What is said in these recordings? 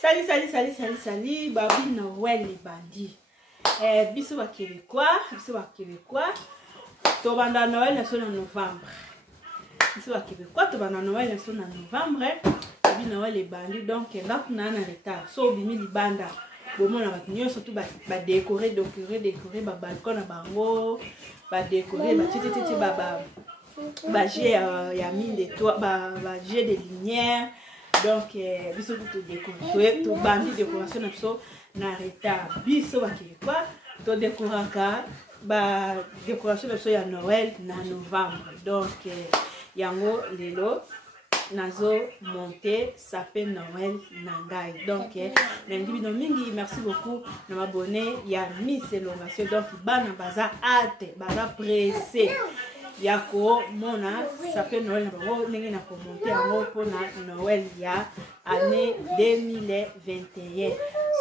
Salut, Babi Noël les bandits. Bisous à Québécois, Tobanda Noël est en novembre. Bisous à Québécois, Tobanda Noël est en novembre. Babi Noël les bandits, donc là on a un retard. So bimi libanda. Bon on a surtout décorer, balcon à bango, décorer, ya mine de toi, jet de lumière. Donc, biso tout décorer, tout bandi décoration na retard. Biso Québécois, tout décoraka, décoration ya Noël na novembre. Donc, yango lelo nazo monter sapin Noël nangai. Donc, mingi, merci beaucoup de m'abonner. Il y a Miss Elongation. Donc, bana baza hâte, baza pressé. Yako mona sapin Noël na bango ndenge na commenter yango pour Noël ya année 2021.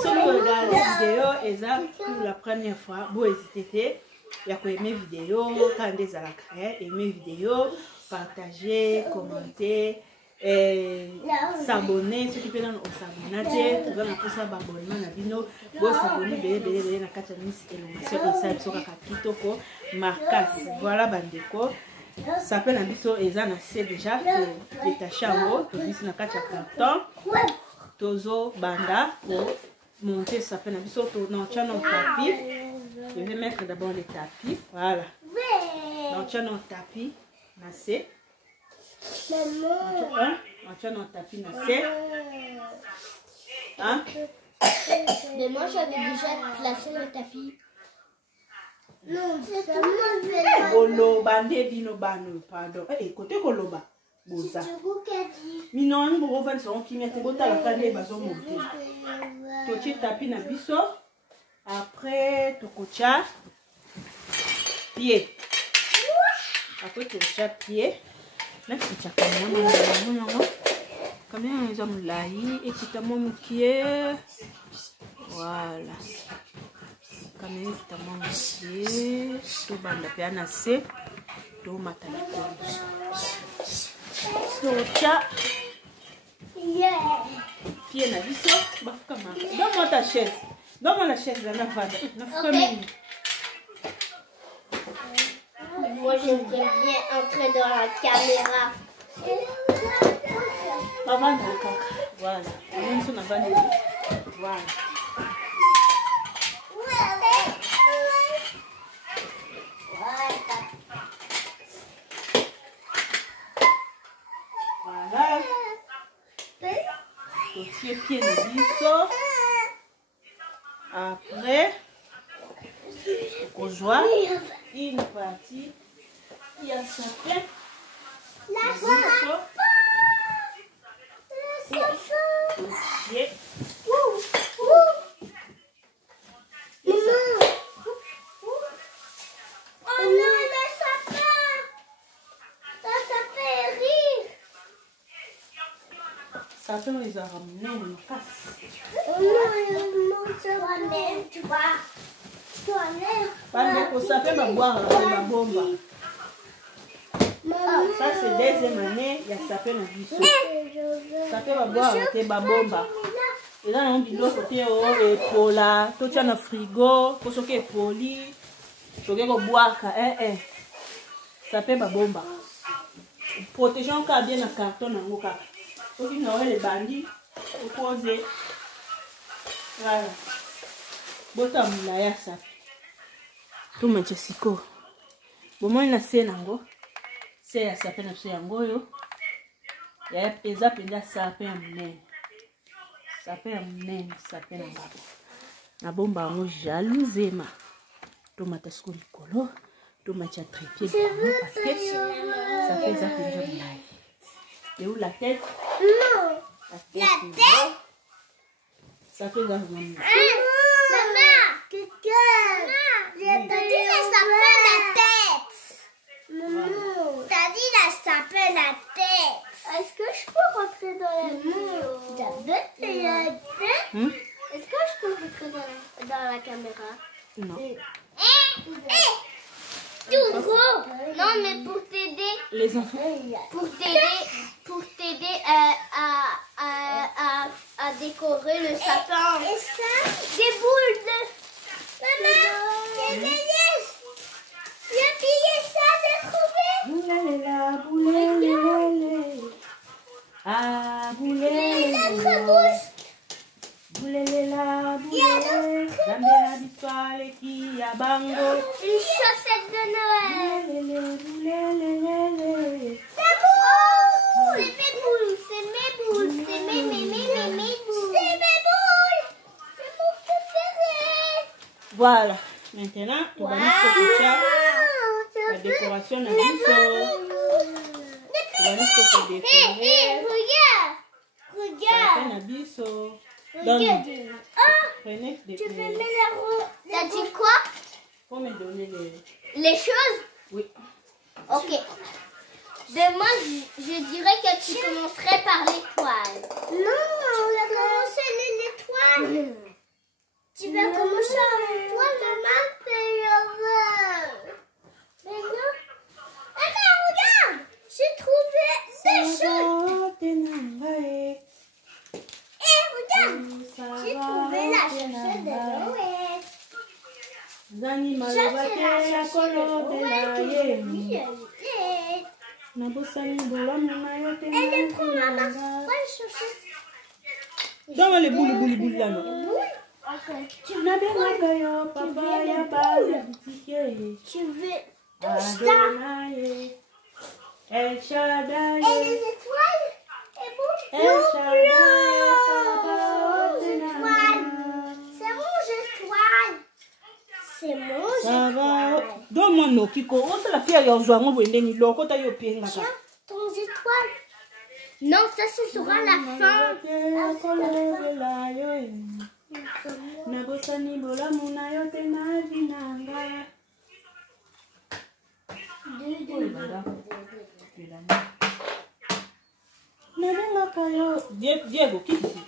Si vous regardez la vidéo et pour la première fois, vous hésitez ya ko aimer vidéo quand des à la créer, aimer vidéo, partager, commenter, s'abonner, ceux qui peuvent s'abonner, tout va pour ça abonnement na bino, vous s'abonner belé na kati Miss Elongation et ça soka kitoko markas. Voilà bandeko. Ça peut nabiso eza na c'est déjà détaché en haut, to biso na kati carton. Tozo banda pour monter ça peut nabiso to non channel tapis. Je vais mettre d'abord les tapis, voilà. Donc channel tapis na c'est. On tient notre tapis na c'est. Hein? Mais moi j'avais déjà placé le tapis. Non, c'est tout le monde. Koloba nde bino bano, pardon. Côté koloba. Boza. Minon ni boko van son ki mette bota la kande bazo monter. Tochi tapis na biso. Après tokocha pied. Après tokocha pied. Là tu as comme les hommes là et tu t'as mon pied. Voilà. Comme tu as mon pied. Tout bande bien assez. Tout matin. Socha. Pied na biso. Donne-moi ta chaise. Donne-moi la chaise là, na fada. Na fada. Moi j'aime bien entrer dans la caméra. Maman d'accord. Voilà. On est sur la vanne. Voilà. Voilà. Dossier pied de biso. Après, on joue une partie. Il y a ça plein. La sapin. Ça peut les ramener une casse. Ça peut boire la bombe. Ça c'est deuxième année, il y a ça peut la vie. Ça peut boire la bombe. Et là on dit l'autre côté et pour la tout tient dans frigo, pour ce qui est poli, pour que boire ça peut la bombe. Protégeons encore bien le carton dans le cas. Pour qu'ils n'auraient les bandits, opposés. Voilà. Botam la ya ça. Tout manchesiko. Bon moi na c'est nango. C'est ya ça pena so yango yo. Ya peza penda ça pe amnen. Ça pe amnen, ça pe na babo. Na bomba ngo jalousema. Tomate sko likolo, tomate trépied parce que ça fait ça penda amnen. Et où la tête? Non. La tête. Ça fait ça amnen. Maman, quelqu'un. T'as dit la sapin la tête. Maman, t'as dit la sapin la tête. Est-ce que je peux rentrer dans la vidéo? Est-ce que je peux rentrer dans la caméra? Non. Tout gros. Non, mais pour t'aider. Les enfants. Pour t'aider à décorer. décorer le sapin. Et ça, des boules de... Maman, j'ai pillé ça, j'ai trouvé. Bouléléla, bouléléléle. Ah, bouléléléla. Bouléléla, bouléléléla. Zambela biswale ki ya bango. Une chaussette de Noël. Bouléléléléléléle. C'est boules. C'est mes boules, c'est mes boules, c'est mes boules. C'est mes boules. C'est mon préféré. Voilà. Maintenant, tu vas nous faire la décoration de la maison. Tu vas nous faire décorer. Regarde. La biso. Regarde. Prenez des Tu peux mettre la roue. T'as dit quoi? Faut me donner Les choses? Oui. Ok. Demain, je dirais que tu commencerais par l'étoile. Non, on va commencer l'étoile. Tu vas commencer par l'étoile, maman? Mais non. Maman, regarde. J'ai trouvé des choses. Et regarde. J'ai trouvé la chaussette de Noël. Zani malobate ya kolobela ye. Nabosani bolamu na yo te. Elle est trop, maman. Prends les chaussettes. Donne les boules là, non? Tu Nabelaka yo papa ya bala bitike. veux Adonai, El Shaddai, et les étoiles? Et bon, El Shaddai, c'est rouge étoile. C'est rouge étoile. Donne-moi nos kiko. On te la fait à Yorzouan, on ni loko ta yo pienga. Tiens, ton étoile. Non, ça ce sera la fin. Nabosani bolamu na yo te na vinanga. Diego, qui c'est?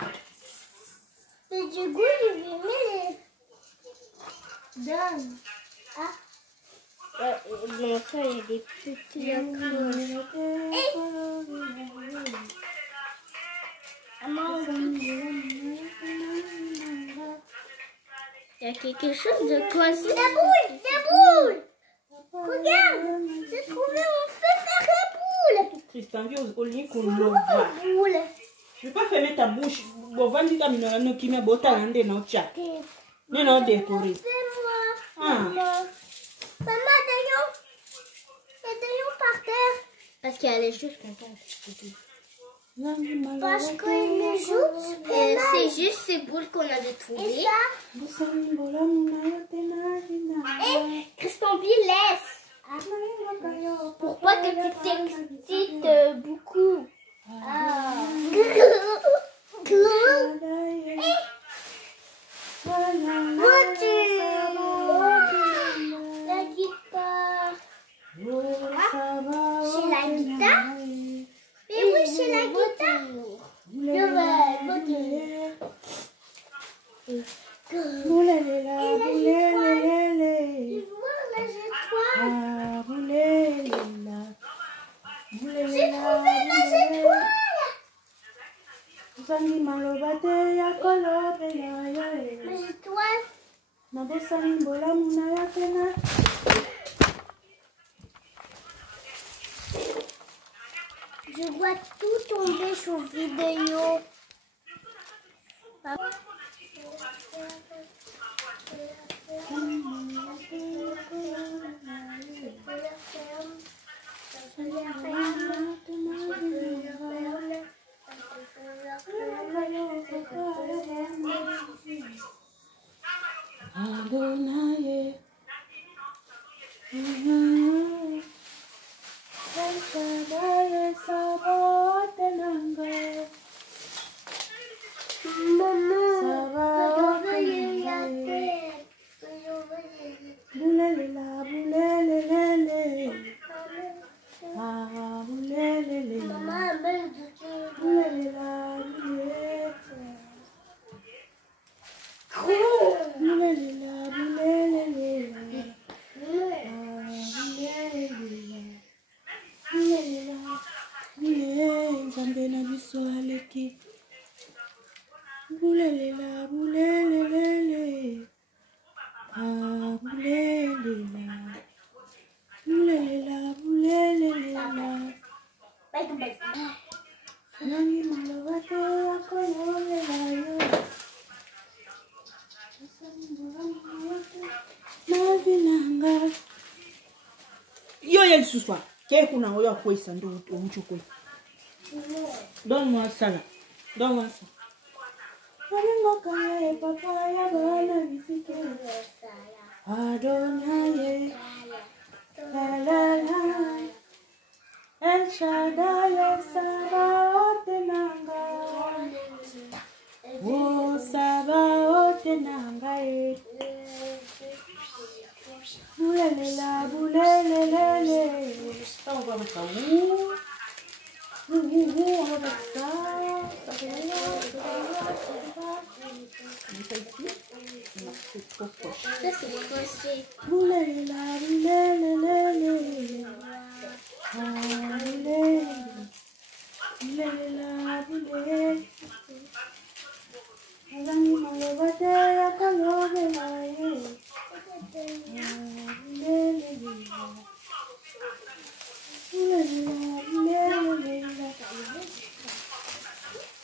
Mais du coup, je vais mettre les... Donne. Ah. Mais ça, il y a des petits il y a quelque chose de coincé. Des boules. Regarde, j'ai trouvé mon préféré boule. Tristan, viens au lit qu'on l'ouvre. Boule. Je ne peux pas fermer ta bouche. Bon, va dire à Minolano qui m'a botté à l'un non chat. Mais non décoré. C'est moi. Ah. Maman, d'ailleurs par terre. Parce qu'il y a les choses qu'on peut. Parce qu'il me joue. C'est juste ces boules qu'on avait trouvées. Et ça. Et Christophe, laisse. Pourquoi que tu t'excites beaucoup? La guitare. C'est la guitare? Mais oui, c'est la guitare. Bouléléla, bouléléléle. Tu vois les étoiles? Bouléléla. J'ai trouvé les étoiles. Zani malobate ya kolobela yo. Les étoiles. Nabosani bolamu na yo te na. Je vois tout tomber sur vidéo. Adonai, El Shaddai, Sabaoth nanga. Maman, Sabaoth la nanga. tête. Bouléléla, bouléléléle. Ah, bouléléléla. Maman, belle de Bouléléla, bouléléla. Bouléléla, bouléléla. Boulelela, boulelelele. Ah, boulelela. Boulelela, boulelela. Nangi malobate akoyolela yo. Mavinanga. Yo yel suswa. Kuna oyo akwesa ndo omchukwe. Donne-moi ça là. Donne-moi ça. Papa ya bana bisike. Adonai. La la la. El Shaddai Sabaoth nanga. Oh Sabaoth nanga. Boulelela, boulelelele. Ça on va mettre ça où? On va mettre ça. Ça fait là, ça fait là. Non, c'est trop proche. Ça c'est croché. Boulelela, boulelelele. Boulelela, boulelele. Azangi malobate akalobela ye.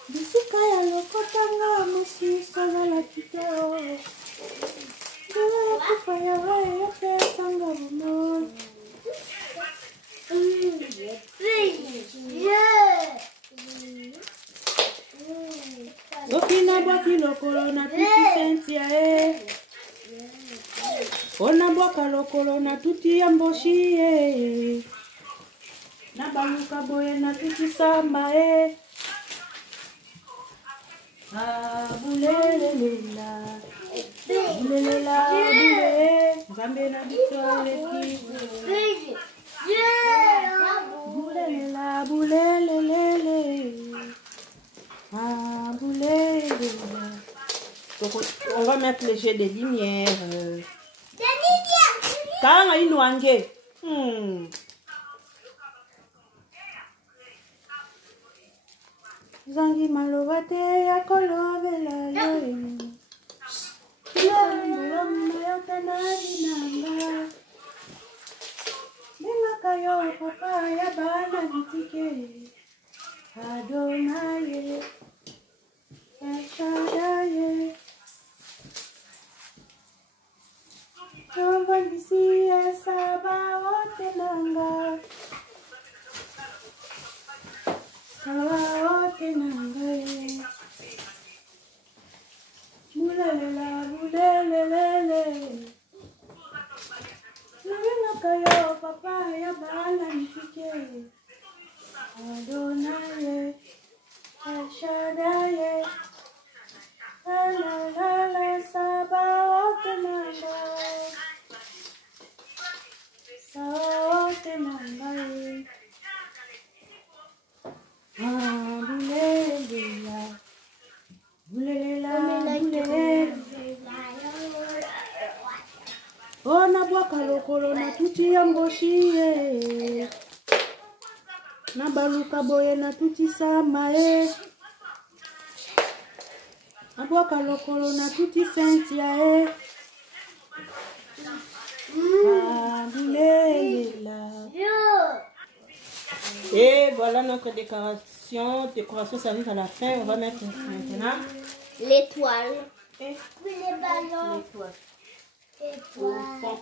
Bisika ya lokotanga mosisa na la kiteo. Dela kufa ya wae pesanga bumo. Okina bwaki lokolo na tuti sentia e. Ona bwaka lokolo na tuti ya mboshi e. Na baluka boye na tuti samba e. Ah, boulelela. Boulelela, boule. Zambe na bitole ki. Boulelela, boulelelele. Ah, boulelela. Donc on va mettre le jet de lumière. Kanga inuange. Zangi malobate ya kolobela yo. Mama yo tanagi nanga. Nengaka yo papa ya bana bitike. Adonai. El Shaddai. Nobandisi ya Sabaoth nanga. Sabaoth nanga. Boulelela, boulelelele. Nabengaka yo papa ya bana bitike. Adonai. El Shaddai. La Sabaoth nanga. Sabaoth nanga. Ah, boulelela. Boulelela, boulelela. Ona bwaka lokolo na tuti ya mboshi e. Na baluka boye na tuti sama e. Na bwaka lokolo na tuti sentia e. Ah, boulelela. Et voilà notre décoration. Décoration, ça arrive à la fin. On va mettre maintenant l'étoile. Et Les ballons. l'étoile. Étoile. Au fond.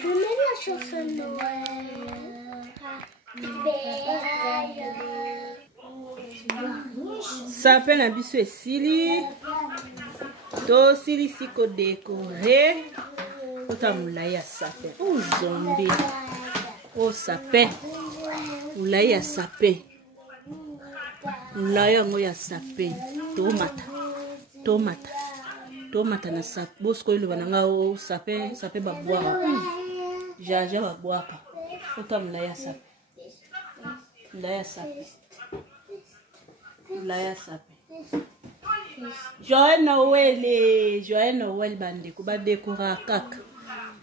Tu mets la chanson de Noël. Sapin na biso esili. To sili siko décoré. Ota mulai ya sapin. Oh zombie. Oh sapin. Mulai ya sapin. Mulai yango ya sapin. Tomata na sap. Bosko ilu bananga o sapin babwaka. Jaja babwaka. Ota mulai ya sapin. Mulai ya sapin. Mulai ya sapin. Joël Noël bandeko ba décorer kaka.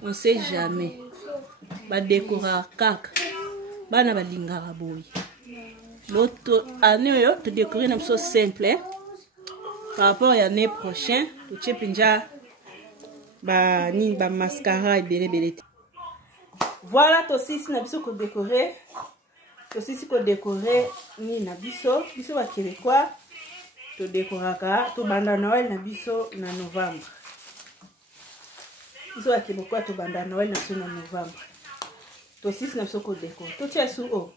On sait jamais. Ba décorer kaka. Bana balingara boy. L'autre année yo te décorer une chose simple. Par rapport à l'année prochaine, tu sais pinja ba mascara et belé. Voilà to sisi na biso ko décorer. To sisi ko décorer ni na biso ba Québécois. To décoraka to banda Noël na biso na novembre. Biso ba Québécois to banda Noël na biso na novembre. To sisi na biso ko décorer. To tia sous eau.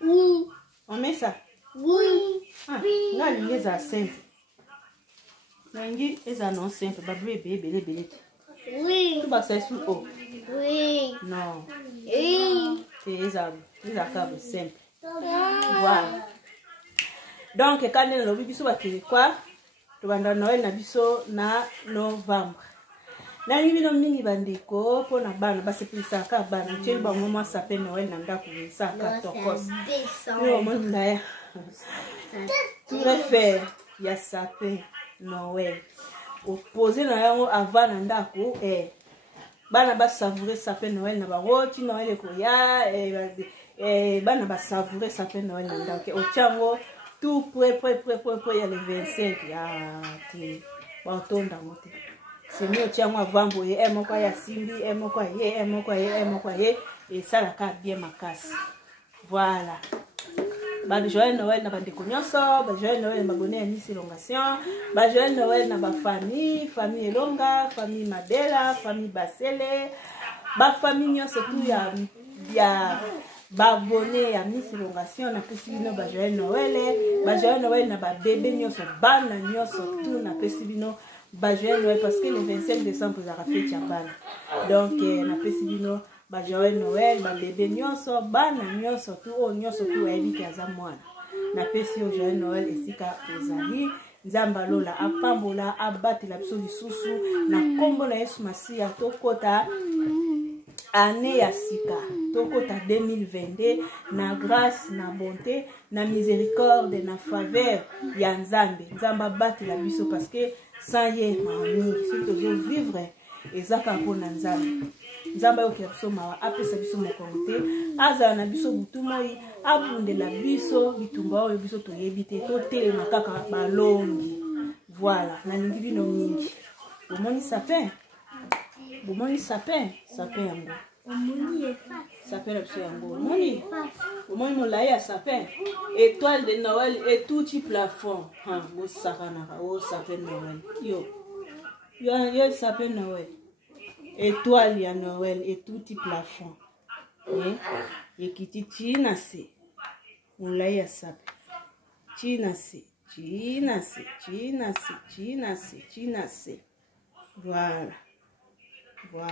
Oui. On met ça? Oui. Ah, là les a simple. Nangi eza non simple ba belé. Oui. Tu vas ça sous eau. Oui. Non. Oui. C'est les câble simple. Voilà. Donc quand on a vu biso ba Québécois to banda Noël na biso na novembre. Na bino mingi bandeko pona bana ba sepelisa ka bana tsheli ba mama sapin Noël na ndako sa ka tokos. Yo mona ya. Tout refait ya sapin Noël. Opposé na yango avant na ndako bana ba savourer sapin Noël na ba roti Noël ko ya bana ba savourer sapin Noël na ndako. Ochango tout prêt il y a le 25 ya ti ba otonda mote. C'est mieux tiens avant boye moko ya simbi moko ye et ça la ka bien makasi. Voilà. Ba Joël Noël na bandeko nyonso, ba Joël Noël na abonné à Miss Elongation, ba Joël Noël na ba famille Elonga, famille Madela, famille Basele, ba famille nyonso tout ya ba abonné à Miss Elongation na pesi bino ba Joël Noël na ba bébé nyonso bana nyonso tout na pesi bino ba Joël Noël parce que le 25 décembre za fête ya bana. Donc na pesi bino ba Joël Noël ba bébé nyonso bana nyonso tout ebi kaza mwana. Na pesi yo Joël Noël esika ozali nzamba lola apambola abatela biso lisusu na kombo na Yesu Masia tokota année ya sika tokota 2022 na grâce na bonté na miséricorde na faveur ya nzamba batela biso parce que sans ye mami si tozo vivre ezaka mpona nzamba yokela biso mawa apesa biso mokongo te azala na biso butu moi abundela biso bitumba oyo biso toyebi te totelema kaka balongi. Voilà nalingi bino mingi bomoni sapin yango sapin na biso yango omoni molai ya sapin étoile de Noël et tout petit plafond bosakanaka o sapin Noël yo sapin Noël étoile ya Noël et tout petit plafond ekiti tina se molai ya sapin tina se voilà. La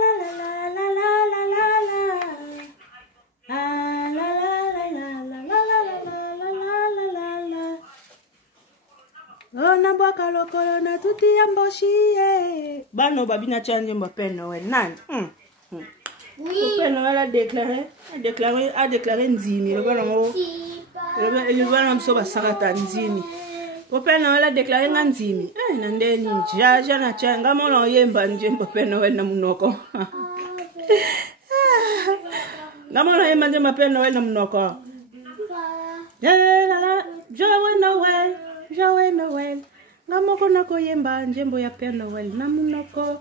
la la la la la la la la la na bwaka lokolo na tuti ya mboshi bano babina chanje Père Noël nani Père Noël a déclaré nzimi le bana mso basakata nzimi Père Noël a déclaré nzimi na ndeni jaja na changa mona yemba njembo Père Noël na munoko ngamona yemba njembo Père Noël na munoko Joël Noël ngamoko na koyemba njembo ya Père Noël na munoko.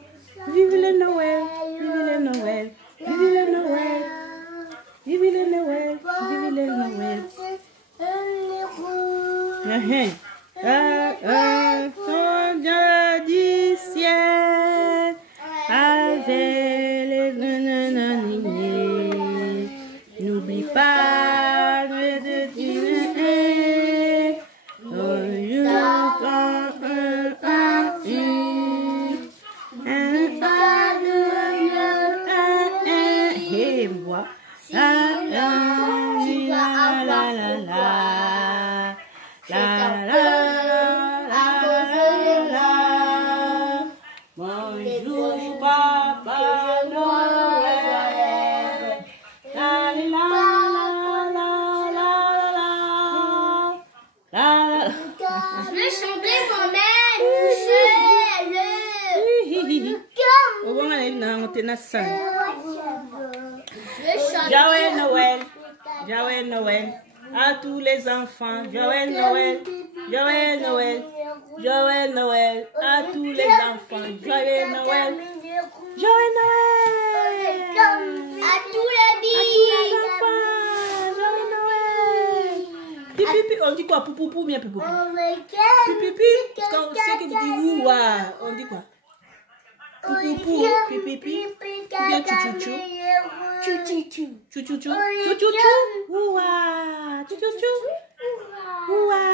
Vive le Noël, vive le Noël, vive le Noël, vive le Noël, vive le Noël. Du ciel avec les nananines, n'oublie pas de dîner. Bonjour Papa Noël, la la la la la la. Je vais chanter moi-même. Joyeux Noël, Joyeux Noël, à tous les enfants. Joyeux Noël, Joyeux Noël, Joyeux Noël, à tous les enfants. Joyeux Noël, Joyeux Noël, À tous les enfants. Joyeux Noël. Pipi, on dit quoi? Poupou, bien pipi. Pipi, quand on sait que vous dites ouah, on dit quoi? Poupou, pipi, bien chouchou. Chouchou, ouah, chouchou, ouah.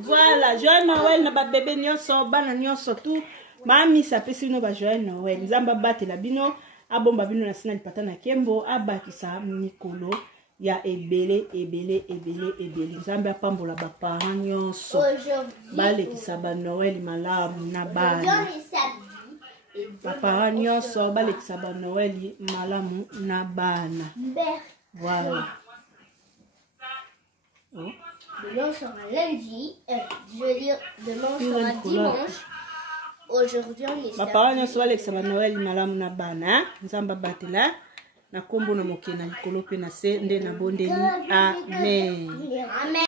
Voilà, joyeux Noël na ba bébé nyonso, bana nyonso tout. Mami sapesi no ba joyeux Noël. Nzamba batela bino, abomba bino na sina lipata na kembo, abakisa mikolo ya ebele. Nzambe apambola ba parents nyonso. Balekisa ba Noël malamu na bana. Ba parents nyonso balekisa ba Noël malamu na bana. Voilà. Oh. Demain sera lundi, je veux dire demain sera dimanche. Aujourd'hui on est samedi. Parents nyonso balekisa ba Noël malamu na bana. Nzamba batela na kombo na mokena likolo pe na se nde na bondeli. Amen.